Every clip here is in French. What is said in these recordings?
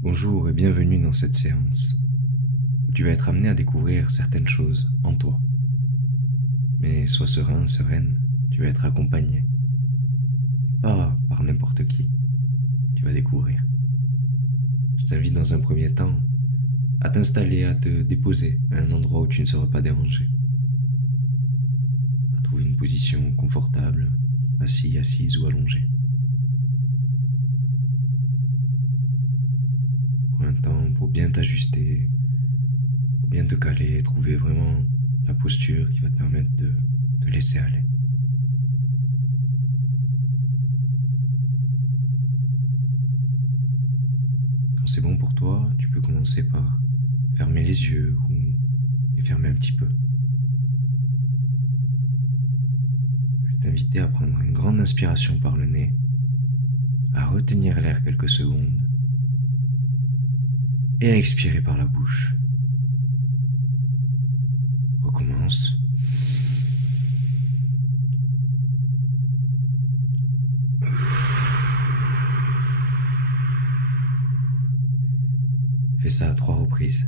Bonjour et bienvenue dans cette séance où tu vas être amené à découvrir certaines choses en toi. Mais sois serein, sereine, tu vas être accompagné. Pas par n'importe qui, tu vas découvrir. Je t'invite dans un premier temps à t'installer, à te déposer à un endroit où tu ne seras pas dérangé. À trouver une position confortable, assis, assise ou allongé. Prends un temps pour bien t'ajuster, pour bien te caler, trouver vraiment la posture qui va te permettre de te laisser aller. Quand c'est bon pour toi, tu peux commencer par fermer les yeux ou les fermer un petit peu. Je vais t'inviter à prendre une grande inspiration par le nez, à retenir l'air quelques secondes et à expirer par la bouche. Recommence. Fais ça à 3 reprises.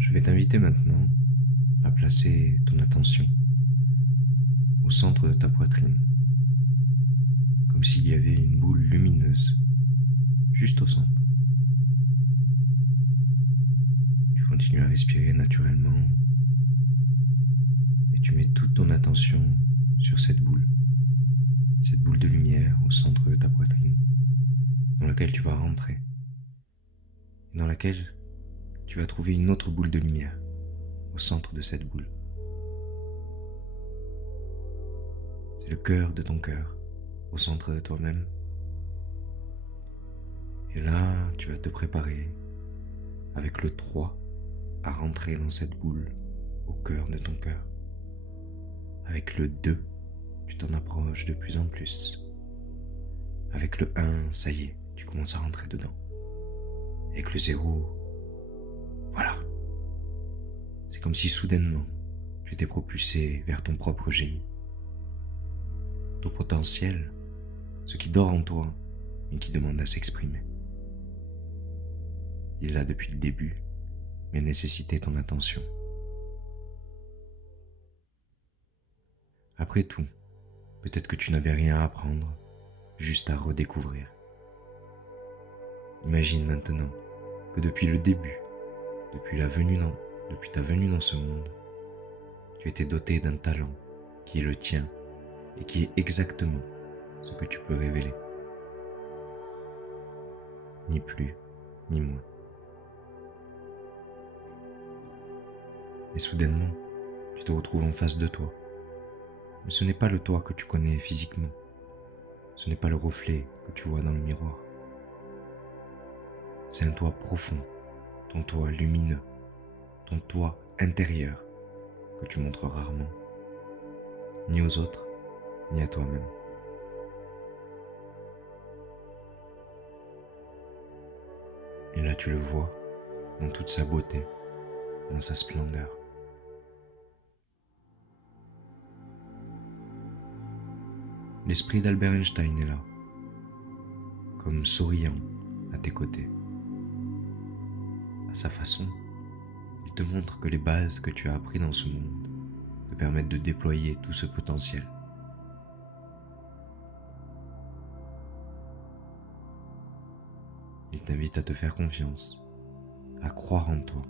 Je vais t'inviter maintenant à placer ton attention au centre de ta poitrine, comme s'il y avait une boule lumineuse juste au centre. Tu continues à respirer naturellement et tu mets toute ton attention sur cette boule de lumière au centre de ta poitrine, dans laquelle tu vas rentrer, et dans laquelle tu vas trouver une autre boule de lumière au centre de cette boule. C'est le cœur de ton cœur, au centre de toi-même. Et là, tu vas te préparer avec le 3 à rentrer dans cette boule au cœur de ton cœur. Avec le 2, tu t'en approches de plus en plus. Avec le 1, ça y est, tu commences à rentrer dedans. Avec le 0, voilà. C'est comme si soudainement, tu t'es propulsé vers ton propre génie. Ton potentiel, ce qui dort en toi, mais qui demande à s'exprimer. Il est là depuis le début, mais nécessitait ton attention. Après tout, peut-être que tu n'avais rien à apprendre, juste à redécouvrir. Imagine maintenant que depuis le début, depuis ta venue dans ce monde, tu étais doté d'un talent qui est le tien et qui est exactement ce que tu peux révéler. Ni plus, ni moins. Et soudainement, tu te retrouves en face de toi. Mais ce n'est pas le toi que tu connais physiquement. Ce n'est pas le reflet que tu vois dans le miroir. C'est un toi profond, ton toi lumineux, ton toi intérieur que tu montres rarement, ni aux autres, ni à toi-même. Et là tu le vois dans toute sa beauté, dans sa splendeur. L'esprit d'Albert Einstein est là, comme souriant à tes côtés. À sa façon, il te montre que les bases que tu as apprises dans ce monde te permettent de déployer tout ce potentiel. Il t'invite à te faire confiance, à croire en toi,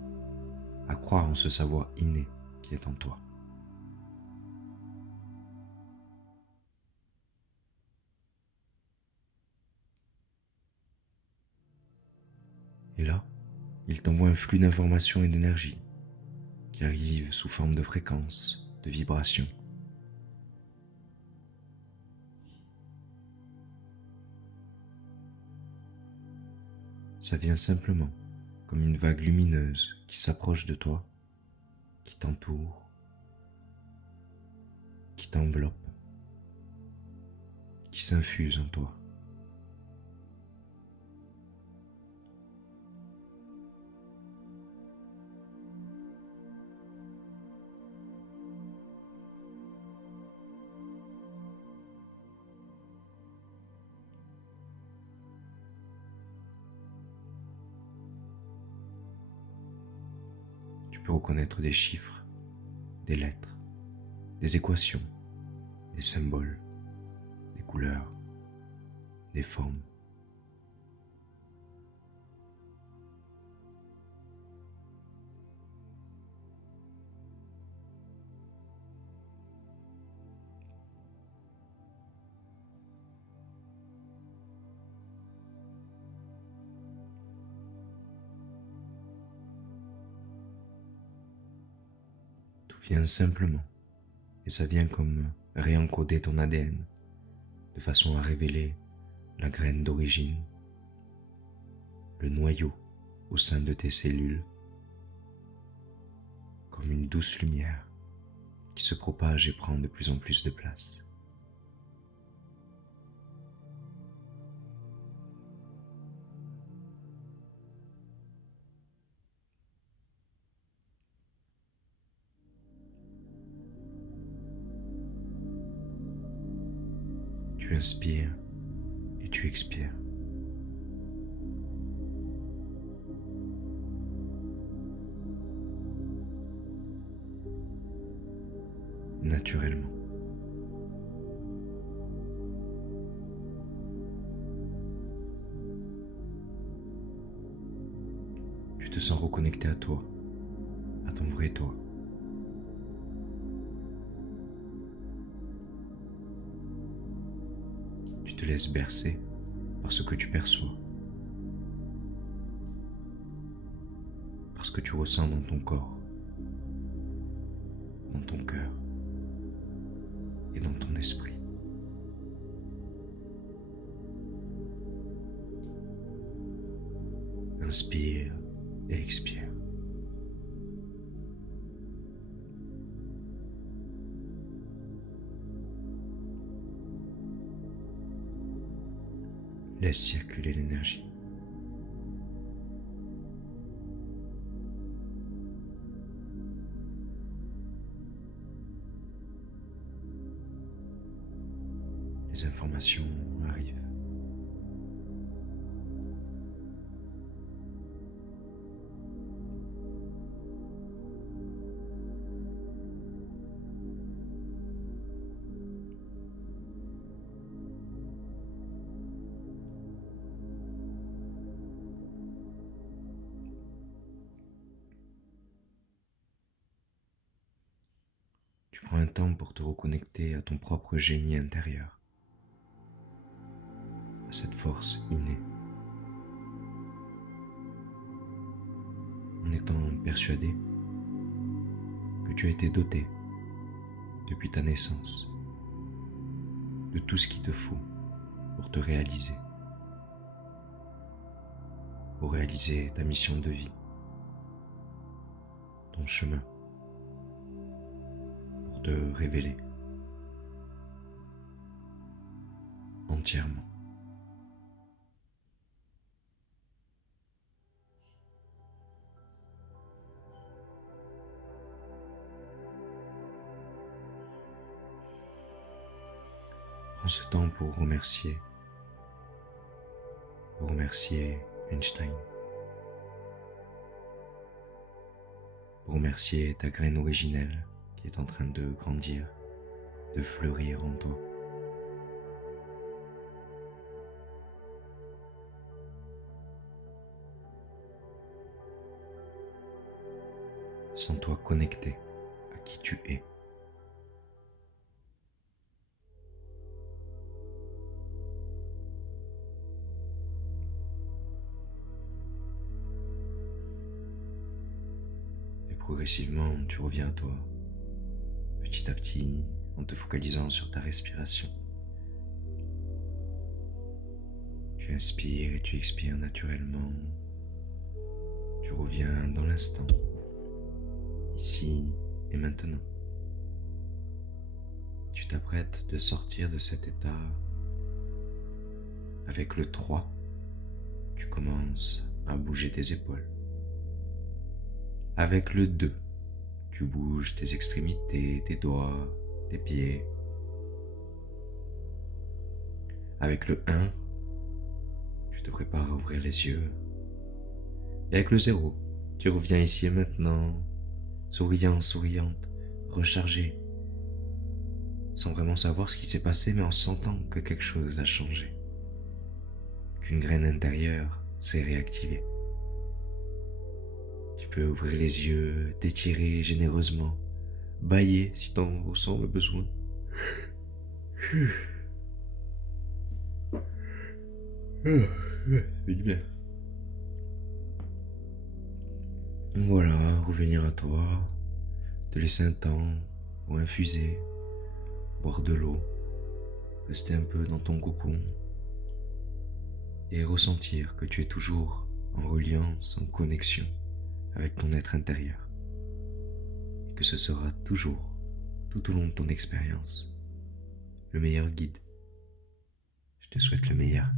à croire en ce savoir inné qui est en toi. Et là, il t'envoie un flux d'informations et d'énergie qui arrive sous forme de fréquences, de vibrations. Ça vient simplement comme une vague lumineuse qui s'approche de toi, qui t'entoure, qui t'enveloppe, qui s'infuse en toi. Tu peux reconnaître des chiffres, des lettres, des équations, des symboles, des couleurs, des formes. Tout vient simplement, et ça vient comme réencoder ton ADN, de façon à révéler la graine d'origine, le noyau au sein de tes cellules, comme une douce lumière qui se propage et prend de plus en plus de place. Tu inspires et tu expires. Naturellement. Tu te sens reconnecté à toi, à ton vrai toi. Tu te laisses bercer par ce que tu perçois, par ce que tu ressens dans ton corps, dans ton cœur et dans ton esprit. Inspire et expire. Laisse circuler l'énergie. Les informations arrivent. Tu prends un temps pour te reconnecter à ton propre génie intérieur, à cette force innée, en étant persuadé que tu as été doté depuis ta naissance de tout ce qu'il te faut pour te réaliser, pour réaliser ta mission de vie, ton chemin, pour te révéler entièrement. Prends ce temps pour remercier Einstein, pour remercier ta graine originelle qui est en train de grandir, de fleurir en toi. Sens-toi connecté à qui tu es. Et progressivement, tu reviens à toi, petit à petit, en te focalisant sur ta respiration. Tu Tu inspires et tu expires naturellement. Tu reviens dans l'instant, ici et maintenant. Tu t'apprêtes de sortir de cet état. Avec le 3, tu commences à bouger tes épaules. Avec le 2, tu bouges tes extrémités, tes doigts, tes pieds. Avec le 1, tu te prépares à ouvrir les yeux. Et avec le 0, tu reviens ici et maintenant, souriant, souriante, rechargé, sans vraiment savoir ce qui s'est passé, mais en sentant que quelque chose a changé, qu'une graine intérieure s'est réactivée. Tu peux ouvrir les yeux, t'étirer généreusement, bâiller si t'en ressens le besoin. Bien. Voilà, revenir à toi, te laisser un temps pour infuser, boire de l'eau, rester un peu dans ton cocon et ressentir que tu es toujours en reliance, en connexion avec ton être intérieur et que ce sera toujours, tout au long de ton expérience, le meilleur guide. Je te souhaite le meilleur.